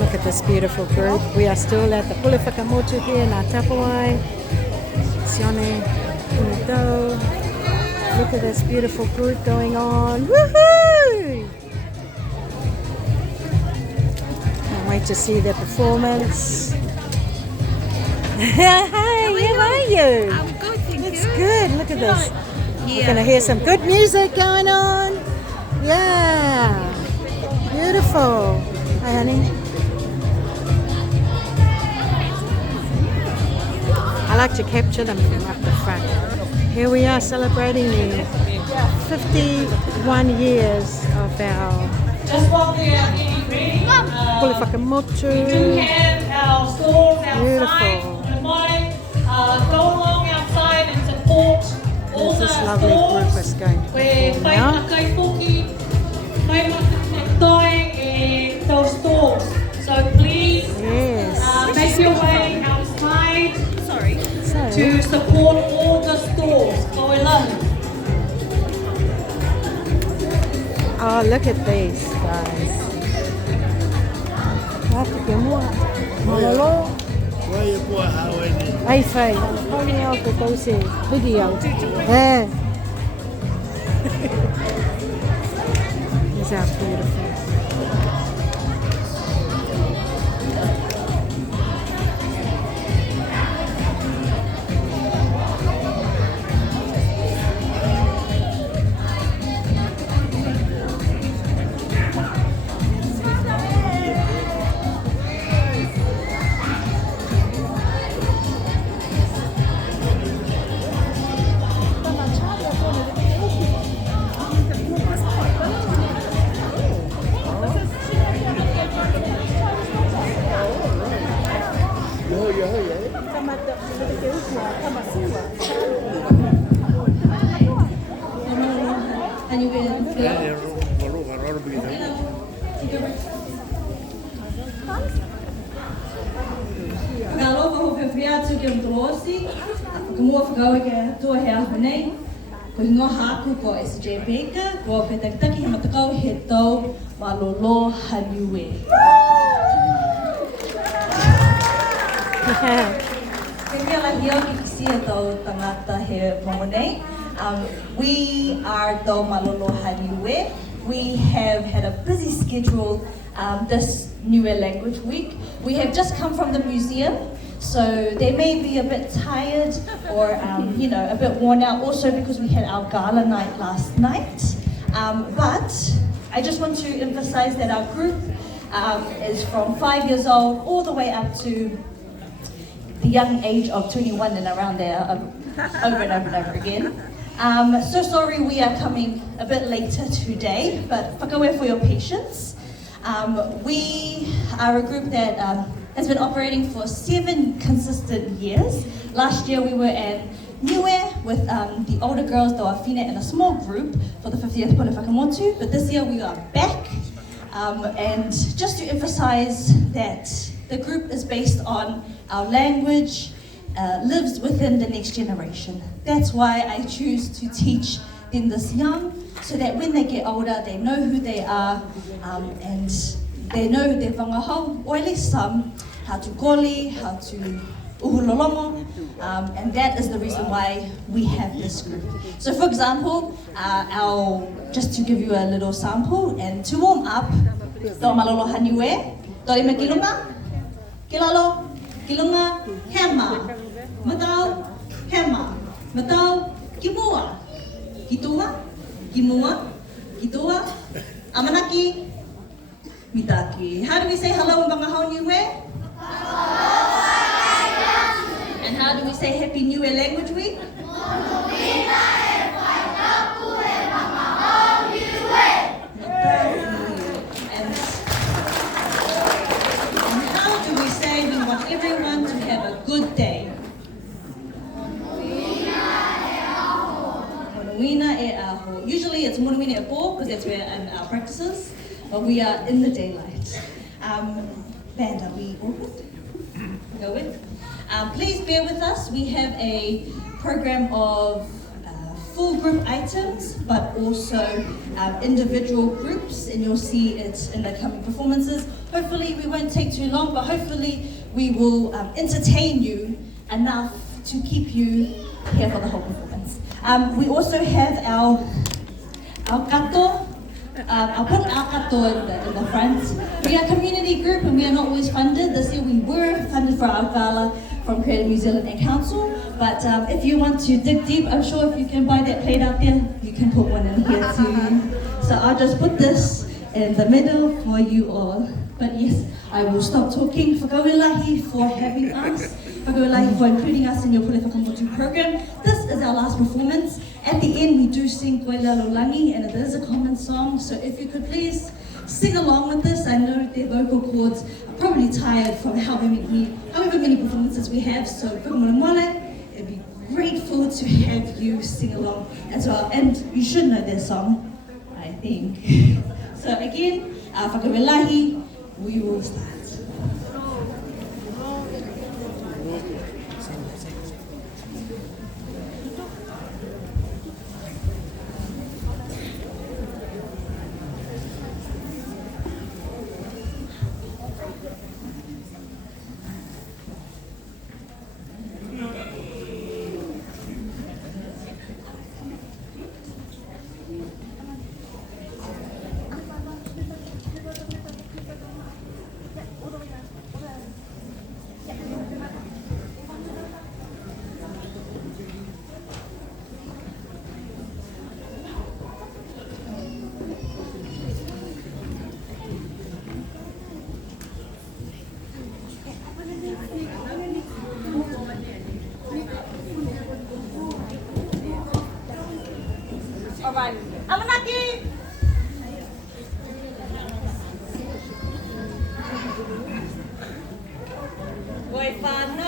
Look at this beautiful group. We are still at the Pulefakamotu here in Atapawai. Sione, here we go. Look at this beautiful group going on. Woohoo! Can't wait to see their performance. Hi, how are you? I'm good, thank It's you. good. Look at this. Yeah. We're going to hear some good music going on. Yeah. Beautiful. Hi, honey. I like to capture them from up the front. Here we are celebrating the 51 years of our Just while they are getting ready, Pulefakamotu. we do have our stalls outside. Beautiful. You mind go along outside and support all There's the this lovely group stalls that's going to where perform whai now. makai poki, whai makai and those stalls. So please Yes. make your way outside So, to support all the stalls. Go along. oh, look at these guys. Malolo. Ai fai, poni au te tau se hudi au. These are beautiful. Whakalofa ho whiwhia atu ki Mtolosi, whakamua whakau ke tua he ahu nei, ko hingoa haku ko SJ Baker, ko Petakitaki he matakau he tau malolo haniwe. Ke mea lahi au ki kisia tau tangata he momo nei. We are tau malolo haniwe. We have had a busy schedule this New Year Language Week. We have just come from the museum, so they may be a bit tired or a bit worn out also because we had our gala night last night. But I just want to emphasize that our group is from 5 years old all the way up to the young age of 21 and around there, over and over and over again. So sorry we are coming a bit later today, but whakawe for your patience. We are a group that has been operating for 7 consistent years. Last year we were at Niue with the older girls, the Awhine, in a small group for the 50th Pulefakamotu, but this year we are back. And just to emphasize that the group is based on our language, lives within the next generation. That's why I choose to teach them this young, so that when they get older, they know who they are, and they know their whangahau, or at least some, how to goli, how to uhulolongo, and that is the reason why we have this group. So for example, just to give you a little sample, and to warm up, tō malolo haniwe, tō kilunga, kilalo, kilunga, hema, matau, hema, matau, kimua, kitua, kimua, kitua, amanaki, mitaki. How do we say hello in Bangahau Niue? And how do we say Happy New Year Language Week? And how do we say we want everyone to have a good day? Monuina e aho. Usually it's monuina e po, because that's where our practices, but we are in the daylight. Band, are we all good? Go with. Please bear with us. We have a program of full group items, but also individual groups, and you'll see it in the coming performances. Hopefully we won't take too long, but hopefully we will entertain you enough to keep you here for the whole performance. We also have our kato. I'll put our kato in the front. We are a community group and we are not always funded. This year we were funded for our gala from Creative New Zealand and Council. But if you want to dig deep, I'm sure if you can buy that plate out there, you can put one in here too. So I'll just put this in the middle for you all. But yes, I will stop talking. Whakawelahi for having us. Whakawelahi for including us in your Pulefakamotu program. This is our last performance. At the end, we do sing Koe Lalolangi, and it is a common song. So if you could please sing along with this. I know their vocal cords are probably tired from however many performances we have. So it'd be grateful to have you sing along as well. And you should know their song, I think. So again, whakawelahi, we will start. Alright, Amanaki! Boy, fun.